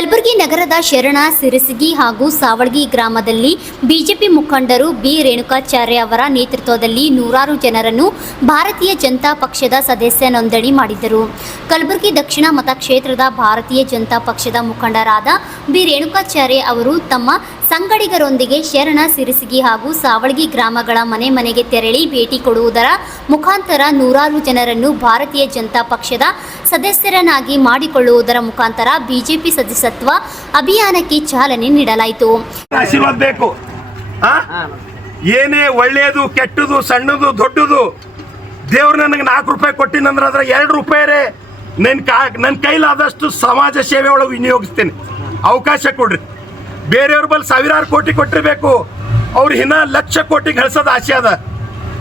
ಕಲಬುರಗಿ ನಗರದ ಶರಣ ಸಿರಸಗಿ ಹಾಗೂ ಸಾವಳಗಿ ಗ್ರಾಮದಲ್ಲಿ ಬಿಜೆಪಿ ಮುಖಂಡರು ಬಿ ರೇಣುಕಾಚಾರ್ಯ ಅವರ ನೇತೃತ್ವದಲ್ಲಿ ನೂರಾರು ಜನರನ್ನು ಭಾರತೀಯ ಜನತಾ ಪಕ್ಷದ ಸದಸ್ಯ ನೋಂದಣಿ ಮಾಡಿದರು. ಕಲಬುರಗಿ ದಕ್ಷಿಣ ಮತಕ್ಷೇತ್ರದ ಭಾರತೀಯ ಜನತಾ ಪಕ್ಷದ ಮುಖಂಡರಾದ ಬಿ ರೇಣುಕಾಚಾರ್ಯ ಅವರು ತಮ್ಮ ಸಂಗಡಿಗರೊಂದಿಗೆ ಶರಣ ಸಿರಸಗಿ ಹಾಗೂ ಸಾವಳಗಿ ಗ್ರಾಮಗಳ ಮನೆ ಮನೆಗೆ ತೆರಳಿ ಭೇಟಿ ಕೊಡುವುದರ ಮುಖಾಂತರ ನೂರಾರು ಜನರನ್ನು ಭಾರತೀಯ ಜನತಾ ಪಕ್ಷದ ಸದಸ್ಯರನ್ನಾಗಿ ಮಾಡಿಕೊಳ್ಳುವುದರ ಮುಖಾಂತರ ಬಿಜೆಪಿ ಸದಸ್ಯತ್ವ ಅಭಿಯಾನಕ್ಕೆ ಚಾಲನೆ ನೀಡಲಾಯಿತು. ಆಶೀರ್ವಾದ ಬೇಕು. ಏನೇ ಒಳ್ಳೆಯದು ಕೆಟ್ಟದು ಸಣ್ಣದು ದೊಡ್ಡದು ದೇವ್ರು ನನಗೆ 4 ರೂಪಾಯಿ ಕೊಟ್ಟಿನಂದ್ರೆ ಅದ್ರ 2 ರೂಪಾಯಿ ನನ್ನ ಕೈಲಾದಷ್ಟು ಸಮಾಜ ಸೇವೆ ಒಳಗೆ ವಿನಿಯೋಗಿಸ್ತೀನಿ. ಅವಕಾಶ ಕೊಡ್ರಿ. ಬೇರೆಯವ್ರ ಬಲ್ಲಿ 1000 ಕೋಟಿ ಕೊಟ್ಟಿರಬೇಕು, ಅವ್ರು ಇನ್ನ 1,00,000 ಕೋಟಿ ಗಳಿಸೋದು ಆಸೆ ಅದ.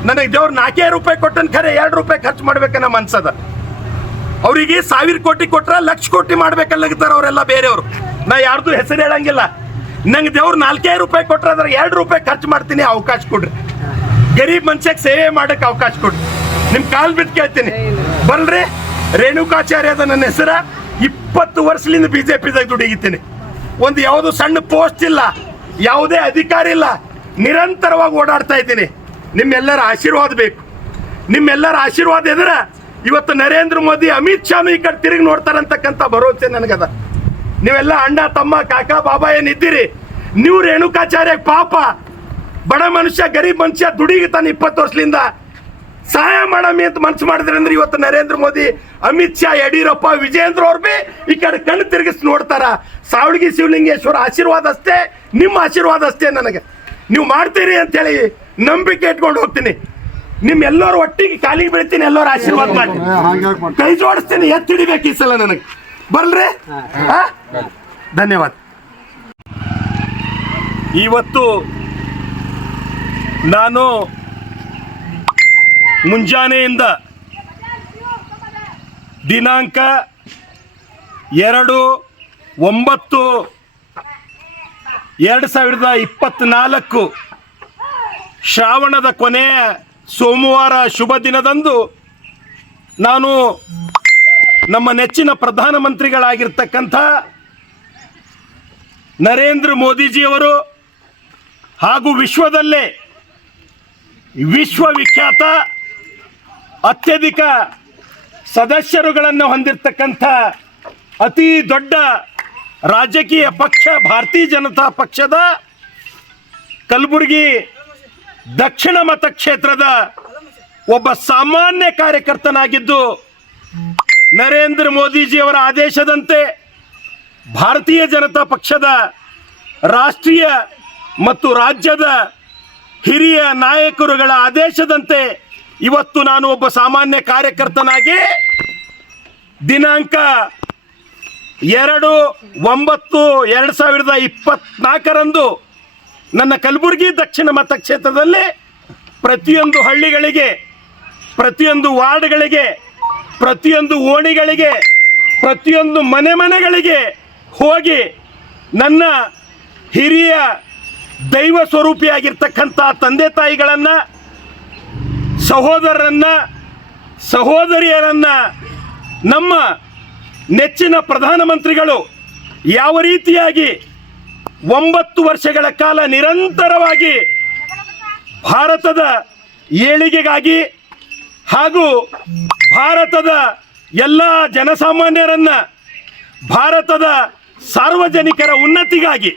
ನನಗೆ ದೇವ್ರು 4 ರೂಪಾಯಿ ಕೊಟ್ಟನ್ ಖರೆ 2 ರೂಪಾಯಿ ಖರ್ಚು ಮಾಡ್ಬೇಕನ್ನ ಮನ್ಸದ. ಅವ್ರಿಗೆ 1000 ಕೋಟಿ ಕೊಟ್ರೆ 1,00,000 ಕೋಟಿ ಮಾಡ್ಬೇಕಲ್ಲತ್ತಾರ ಅವರೆಲ್ಲ ಬೇರೆಯವರು. ನಾ ಯಾರ್ದು ಹೆಸರು ಹೇಳಂಗಿಲ್ಲ. ನಂಗೆ ದೇವ್ರು 4 ರೂಪಾಯಿ ಕೊಟ್ರೆ ಅದ್ರ 2 ರೂಪಾಯಿ ಖರ್ಚು ಮಾಡ್ತೀನಿ. ಅವಕಾಶ ಕೊಡ್ರಿ. ಗರೀಬ್ ಮನುಷ್ಯಕ್ಕೆ ಸೇವೆ ಮಾಡಕ್ಕೆ ಅವಕಾಶ ಕೊಡ್ರಿ. ನಿಮ್ ಕಾಲ್ ಬಿಟ್ಟು ಕೇಳ್ತೀನಿ, ಬಲ್ರಿ. ರೇಣುಕಾಚಾರ್ಯ ಅದ ನನ್ನ ಹೆಸರ. 20 ವರ್ಷದಿಂದ ಬಿಜೆಪಿದಾಗ ದುಡಿಗಿದ್ದೀನಿ. ಒಂದು ಯಾವುದು ಸಣ್ಣ ಪೋಸ್ಟ್ ಇಲ್ಲ, ಯಾವುದೇ ಅಧಿಕಾರ ಇಲ್ಲ, ನಿರಂತರವಾಗಿ ಓಡಾಡ್ತಾ ಇದ್ದೀನಿ. ನಿಮ್ಮೆಲ್ಲರ ಆಶೀರ್ವಾದ ಬೇಕು. ನಿಮ್ಮೆಲ್ಲರ ಆಶೀರ್ವಾದ ಎದುರ ಇವತ್ತು ನರೇಂದ್ರ ಮೋದಿ ಅಮಿತ್ ಶಾನು ಈ ಕಡೆ ತಿರುಗಿ ನೋಡ್ತಾರಂತಕ್ಕಂಥ ಭರವಸೆ ನನಗದ. ನೀವೆಲ್ಲ ಅಣ್ಣ ತಮ್ಮ ಕಾಕ ಬಾಬಾ ಏನಿದ್ದೀರಿ, ನೀವು ರೇಣುಕಾಚಾರ್ಯ ಪಾಪ ಬಡ ಮನುಷ್ಯ ಗರೀಬ್ ಮನುಷ್ಯ ದುಡಿಗಿತಾನೆ 20 ವರ್ಷದಿಂದ ಸಹಾಯ ಮಾಡಮಿ ಅಂತ ಮನ್ಸು ಮಾಡಿದ್ರಿ ಅಂದ್ರೆ ಇವತ್ತು ನರೇಂದ್ರ ಮೋದಿ ಅಮಿತ್ ಶಾ ಯಡಿಯೂರಪ್ಪ ವಿಜೇಂದ್ರ ಅವ್ರು ಬಿ ಈ ಕಡೆ ಕಣ್ಣು ತಿರುಗಿಸಿ ನೋಡ್ತಾರ. ಸಾವಳಗಿ ಶಿವಲಿಂಗೇಶ್ವರ ಆಶೀರ್ವಾದ ಅಷ್ಟೇ, ನಿಮ್ಮ ಆಶೀರ್ವಾದ ಅಷ್ಟೇ ನನಗೆ. ನೀವು ಮಾಡ್ತೀರಿ ಅಂತೇಳಿ ನಂಬಿಕೆ ಇಟ್ಕೊಂಡು ಹೋಗ್ತೀನಿ. ನಿಮ್ಮೆಲ್ಲರೂ ಒಟ್ಟಿಗೆ ಕಾಲಿಗೆ ಬೀಳ್ತೀನಿ. ಎಲ್ಲರೂ ಆಶೀರ್ವಾದ ಮಾಡಿ ಕೈ ಜೋಡಿಸ್ತೀನಿ. ಎತ್ತಿಡಿಬೇಕು ಈ ಸಲ ನನಗೆ. ಬರ್ಲ್ರಿ. ಧನ್ಯವಾದ. ಇವತ್ತು ನಾನು ಮುಂಜಾನೆಯಿಂದ ದಿನಾಂಕ 2/9/2024 ಶ್ರಾವಣದ ಕೊನೆಯ ಸೋಮವಾರ ಶುಭ ದಿನದಂದು ನಾನು ನಮ್ಮ ನೆಚ್ಚಿನ ಪ್ರಧಾನಮಂತ್ರಿಗಳಾಗಿರ್ತಕ್ಕಂಥ ನರೇಂದ್ರ ಮೋದಿಜಿಯವರು ಹಾಗೂ ವಿಶ್ವದಲ್ಲೇ ವಿಶ್ವವಿಖ್ಯಾತ ಅತ್ಯಧಿಕ ಸದಸ್ಯರುಗಳನ್ನು ಹೊಂದಿರತಕ್ಕಂಥ ಅತಿ ದೊಡ್ಡ ರಾಜಕೀಯ ಪಕ್ಷ ಭಾರತೀಯ ಜನತಾ ಪಕ್ಷದ ಕಲಬುರಗಿ ದಕ್ಷಿಣ ಮತಕ್ಷೇತ್ರದ ಒಬ್ಬ ಸಾಮಾನ್ಯ ಕಾರ್ಯಕರ್ತನಾಗಿದ್ದು, ನರೇಂದ್ರ ಮೋದಿಜಿಯವರ ಆದೇಶದಂತೆ ಭಾರತೀಯ ಜನತಾ ಪಕ್ಷದ ರಾಷ್ಟ್ರೀಯ ಮತ್ತು ರಾಜ್ಯದ ಹಿರಿಯ ನಾಯಕರುಗಳ ಆದೇಶದಂತೆ ಇವತ್ತು ನಾನು ಒಬ್ಬ ಸಾಮಾನ್ಯ ಕಾರ್ಯಕರ್ತನಾಗಿ ದಿನಾಂಕ 2/9/2024 ನನ್ನ ಕಲಬುರಗಿ ದಕ್ಷಿಣ ಮತಕ್ಷೇತ್ರದಲ್ಲಿ ಪ್ರತಿಯೊಂದು ಹಳ್ಳಿಗಳಿಗೆ, ಪ್ರತಿಯೊಂದು ವಾರ್ಡ್ಗಳಿಗೆ, ಪ್ರತಿಯೊಂದು ಓಣಿಗಳಿಗೆ, ಪ್ರತಿಯೊಂದು ಮನೆಗಳಿಗೆ ಹೋಗಿ ನನ್ನ ಹಿರಿಯ ದೈವ ಸ್ವರೂಪಿಯಾಗಿರ್ತಕ್ಕಂಥ ತಂದೆ ತಾಯಿಗಳನ್ನು, ಸಹೋದರರನ್ನು, ಸಹೋದರಿಯರನ್ನು ನಮ್ಮ ನೆಚ್ಚಿನ ಪ್ರಧಾನಮಂತ್ರಿಗಳು ಯಾವ ರೀತಿಯಾಗಿ 9 ವರ್ಷಗಳ ಕಾಲ ನಿರಂತರವಾಗಿ ಭಾರತದ ಏಳಿಗೆಗಾಗಿ ಹಾಗೂ ಭಾರತದ ಎಲ್ಲ ಜನಸಾಮಾನ್ಯರನ್ನು, ಭಾರತದ ಸಾರ್ವಜನಿಕರ ಉನ್ನತಿಗಾಗಿ,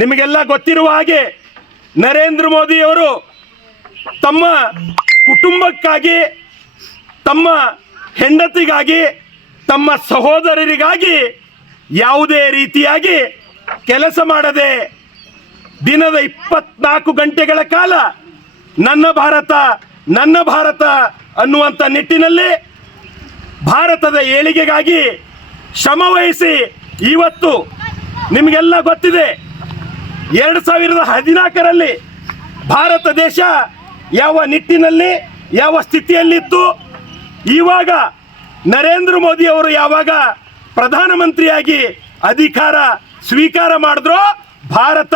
ನಿಮಗೆಲ್ಲ ಗೊತ್ತಿರುವ ಹಾಗೆ ನರೇಂದ್ರ ಮೋದಿಯವರು ತಮ್ಮ ಕುಟುಂಬಕ್ಕಾಗಿ, ತಮ್ಮ ಹೆಂಡತಿಗಾಗಿ, ತಮ್ಮ ಸಹೋದರರಿಗಾಗಿ ಯಾವುದೇ ರೀತಿಯಾಗಿ ಕೆಲಸ ಮಾಡದೆ ದಿನದ 24 ಗಂಟೆಗಳ ಕಾಲ ನನ್ನ ಭಾರತ ನನ್ನ ಭಾರತ ಅನ್ನುವಂಥ ನಿಟ್ಟಿನಲ್ಲಿ ಭಾರತದ ಏಳಿಗೆಗಾಗಿ ಶ್ರಮವಹಿಸಿ ಇವತ್ತು ನಿಮಗೆಲ್ಲ ಗೊತ್ತಿದೆ 2014ರಲ್ಲಿ ಭಾರತ ದೇಶ ಯಾವ ನಿಟ್ಟಿನಲ್ಲಿ ಯಾವ ಸ್ಥಿತಿಯಲ್ಲಿತ್ತು. ಇವಾಗ ನರೇಂದ್ರ ಮೋದಿ ಅವರು ಯಾವಾಗ ಪ್ರಧಾನಮಂತ್ರಿಯಾಗಿ ಅಧಿಕಾರ ಸ್ವೀಕಾರ ಮಾಡಿದ್ರೋ ಭಾರತ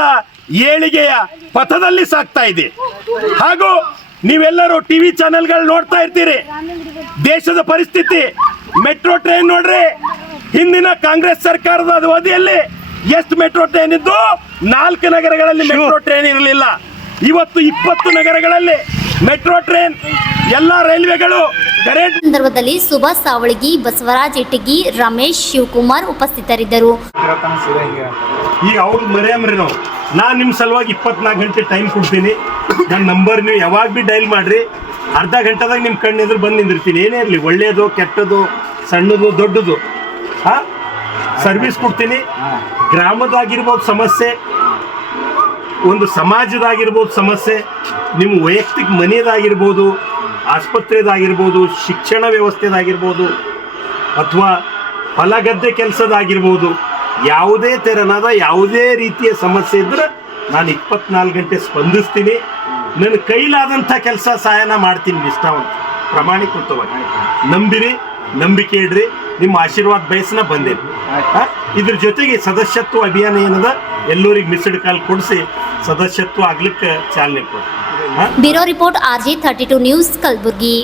ಏಳಿಗೆಯ ಪಥದಲ್ಲಿ ಸಾಗ್ತಾ ಇದೆ. ಹಾಗೂ ನೀವೆಲ್ಲರೂ ಟಿವಿ ಚಾನೆಲ್ಗಳು ನೋಡ್ತಾ ಇರ್ತೀರಿ. ದೇಶದ ಪರಿಸ್ಥಿತಿ, ಮೆಟ್ರೋ ಟ್ರೈನ್ ನೋಡ್ರಿ, ಹಿಂದಿನ ಕಾಂಗ್ರೆಸ್ ಸರ್ಕಾರದ ಅವಧಿಯಲ್ಲಿ ಎಷ್ಟು ಮೆಟ್ರೋ ಟ್ರೈನ್ ಇದ್ದು 4 ನಗರಗಳಲ್ಲಿ ಮೆಟ್ರೋ ಟ್ರೈನ್ ಇರಲಿಲ್ಲ. ಇವತ್ತು 20 ನಗರಗಳಲ್ಲಿ ಮೆಟ್ರೋ ಟ್ರೈನ್, ಎಲ್ಲ ರೈಲ್ವೆಗಳು ಕರೆಂಟ್. ಸಂದರ್ಭದಲ್ಲಿ ಸುಭಾಷ್ ಸಾವಳಗಿ, ಬಸವರಾಜ್ ಇಟಗಿ, ರಮೇಶ್, ಶಿವಕುಮಾರ್ ಉಪಸ್ಥಿತರಿದ್ದರು. ಈಗ ಅವ್ರು ಮರೆಯಮ್ರಿ ನಾವು. ನಾನು ನಿಮ್ಮ ಸಲುವಾಗಿ 24 ಗಂಟೆ ಟೈಮ್ ಕೊಡ್ತೀನಿ. ನನ್ನ ನಂಬರ್ ನೀವು ಯಾವಾಗ ಭೀ ಡೈಲ್ ಮಾಡ್ರಿ. ಅರ್ಧ ಗಂಟೆದಾಗ ನಿಮ್ಮ ಕಣ್ಣೆದುರು ಬಂದು ನಿಂದಿರ್ತೀನಿ. ಏನೇ ಇರಲಿ, ಒಳ್ಳೆಯದು ಕೆಟ್ಟದ್ದು, ಸಣ್ಣದು ದೊಡ್ಡದು, ಸರ್ವಿಸ್ ಕೊಡ್ತೀನಿ. ಗ್ರಾಮದಾಗಿರ್ಬೋದು ಸಮಸ್ಯೆ, ಒಂದು ಸಮಾಜದಾಗಿರ್ಬೋದು ಸಮಸ್ಯೆ, ನಿಮ್ಮ ವೈಯಕ್ತಿಕ ಮನೆಯದಾಗಿರ್ಬೋದು, ಆಸ್ಪತ್ರೆದಾಗಿರ್ಬೋದು, ಶಿಕ್ಷಣ ವ್ಯವಸ್ಥೆದಾಗಿರ್ಬೋದು, ಅಥವಾ ಹೊಲಗದ್ದೆ ಕೆಲಸದಾಗಿರ್ಬೋದು, ಯಾವುದೇ ತೆರನಾದ ಯಾವುದೇ ರೀತಿಯ ಸಮಸ್ಯೆ ಇದ್ರೆ ನಾನು 24 ಗಂಟೆ ಸ್ಪಂದಿಸ್ತೀನಿ. ನನ್ನ ಕೈಲಾದಂಥ ಕೆಲಸ ಸಹಾಯನ ಮಾಡ್ತೀನಿ ನಿಷ್ಠಾವಂತ, ಪ್ರಾಮಾಣಿಕೃತವಾಗಿ. ನಂಬಿರಿ, ನಂಬಿಕೆ ಇಡ್ರಿ, ನಿಮ್ಮ ಆಶೀರ್ವಾದ ಬಯಸನ ಬಂದೇನೆ. ಇದ್ರ ಜೊತೆಗೆ ಸದಸ್ಯತ್ವ ಅಭಿಯಾನ ಏನದ, ಎಲ್ಲರಿಗೆ ಮಿಸ್ಡ್ ಕಾಲ್ ಕೊಡಿಸಿ ಸದಸ್ಯತ್ವ ಆಗ್ಲಿಕ್ಕೆ ಚಾಲನೆ ಕೊಡಿ. Bureau report RJ32 news, Kalaburagi.